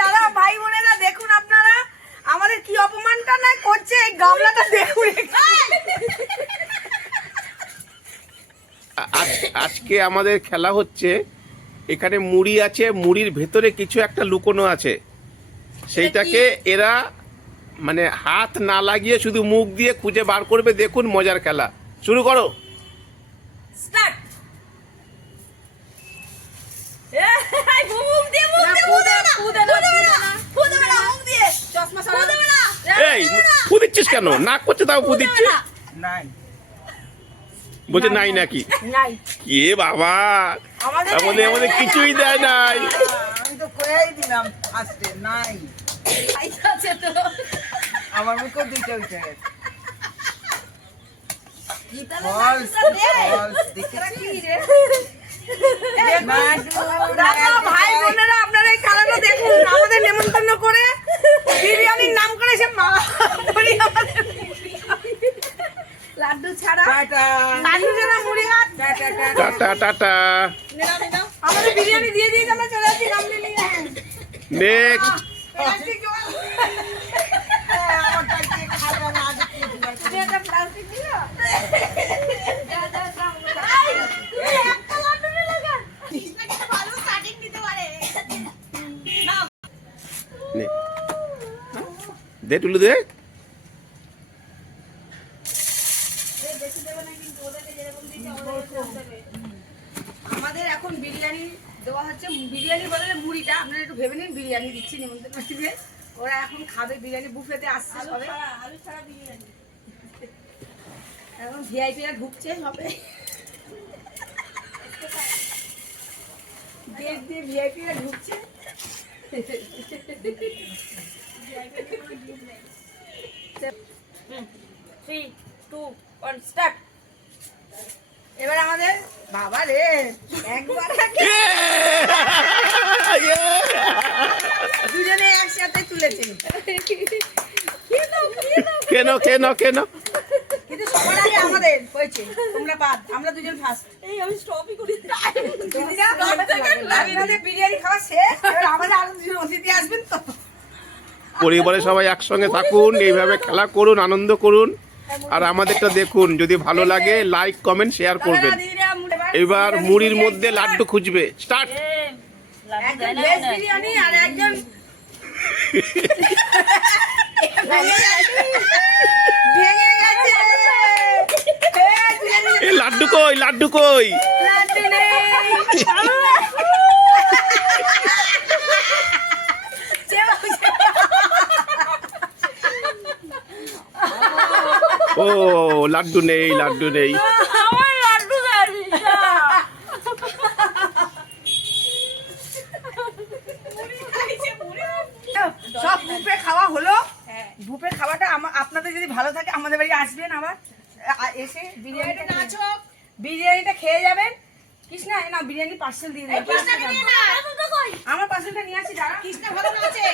দাদা ভাই বোনেরা দেখুন আপনারা আমাদের কি অপমানটা না করছে, এই গামলাটা দেখুন। আজকে আমাদের খেলা হচ্ছে, এখানে মুড়ি আছে, মুড়ির ভেতরে কিছু একটা লুকোনো আছে, সেইটাকে এরা মানে হাত না লাগিয়ে শুধু মুখ দিয়ে খুঁজে বার করবে। দেখুন মজার খেলা, শুরু করো। স্টার্ট। এই ফু দিচ্ছিস কেন? নাক করছে তাও ফু দিচ্ছিস। বলছে নাই নাকি? কে বাবা, আমাদের কিছুই দেয় নাই। আমি তো কয়েই দিলাম ফার্স্টে নাই। আমার মুখে দুইটা উঠে গেছে। ভাই বোনেরা আপনারা এই খেলাটা দেখুন, আমাদের নেমন্তন্ন করে বিরিয়ানির নাম করে সে লাড্ডু ছাড়া লাড্ডু ছাড়া মুড়ি হাত। টাটা টাটা, আমাদের বিরিয়ানি দিয়ে দিয়ে আমরা চলে যাচ্ছি নামলে নিয়ে। নেক্সট। দে টুলু দে। আমাদের এখন বিরিয়ানি দেওয়া হচ্ছে, বিরিয়ানি বদলে মুড়িটা আপনারা একটু ভেবে নিন। বিরিয়ানি দিচ্ছি নিমন্ত্রণ দিবে, ওরা এখন খাবে বিরিয়ানি। বুফেতে আসছে সবে, এখন ভিআইপিরা ঢুকছে সবে, গেট দিয়ে ভিআইপিরা ঢুকছে। এবার আমাদের বাবা রে একবার দুজনে একসাথে তুলেছে। কেন কেন কেন? কিন্তু সবার আগে আমাদের হয়েছে, তোমরা বাদ, আমরা দুজন ফার্স্ট। এই আমি স্টপই করি। আপনাদের বিরিয়ানি খাওয়া শেষ, এবার আমাদের আরো দুজন অতিথি আসবেন তো। পরিবারের সবাই একসঙ্গে থাকুন, এইভাবে খেলা করুন, আনন্দ করুন। আর আমাদেরটা দেখুন, যদি ভালো লাগে লাইক কমেন্ট শেয়ার করবেন। এবার মুড়ির মধ্যে লাড্ডু খুঁজবে। স্টার্ট। একজন ভেজ বিরিয়ানি আর একজন ভেঙে গেছে। এই লাড্ডু কই, লাড্ডু কই? লাড্ডু নেই। ও লাড্ডু নেই, লাড্ডু নেই। আমার লাড্ডু খাবি সব বুফে খাওয়া হলো। বুফে খাওয়াটা আপনাদের যদি ভালো থাকে আমাদের বাড়ি আসবেন, আবার এসে বিরিয়ানিটা খেয়ে যাবেন। কৃষ্ণা না বিরিয়ানি পার্সেল দিয়ে দেবেন। আমার পার্সেলটা নিয়ে আসি দাঁড়া। কৃষ্ণা ভালো আছে,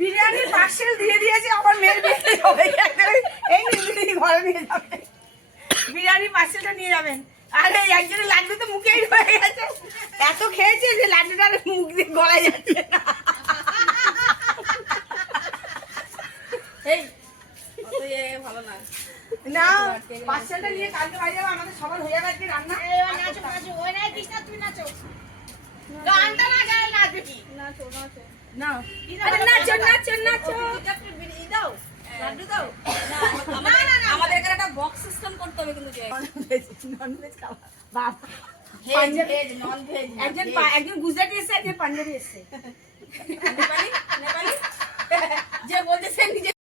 বিরিয়ানির পার্সেল দিয়ে দিয়েছে। আমার মেয়ের বিয়ে হবে, এই ঘরে নিয়ে যাবে, বিরিয়ানির পার্সেলটা নিয়ে যাবেন। আরে একজনের লাড্ডু তো মুখেই হয়ে গেছে, এত খেয়েছে যে লাড্ডুটা মুখ দিয়ে গলায় যাচ্ছে না। ভালো না না, পার্সেলটা নিয়ে কালকে বাড়ি যাবো। আমাদের সবার হয়ে যাবে আজকে রান্না। না আমাদের এখানে একটা বক্স সিস্টেম করতে হবে কিন্তু। ননভেজ খাওয়া বাবা, একজন গুজরাটি এসছে, একজন পাঞ্জাবি এসছে।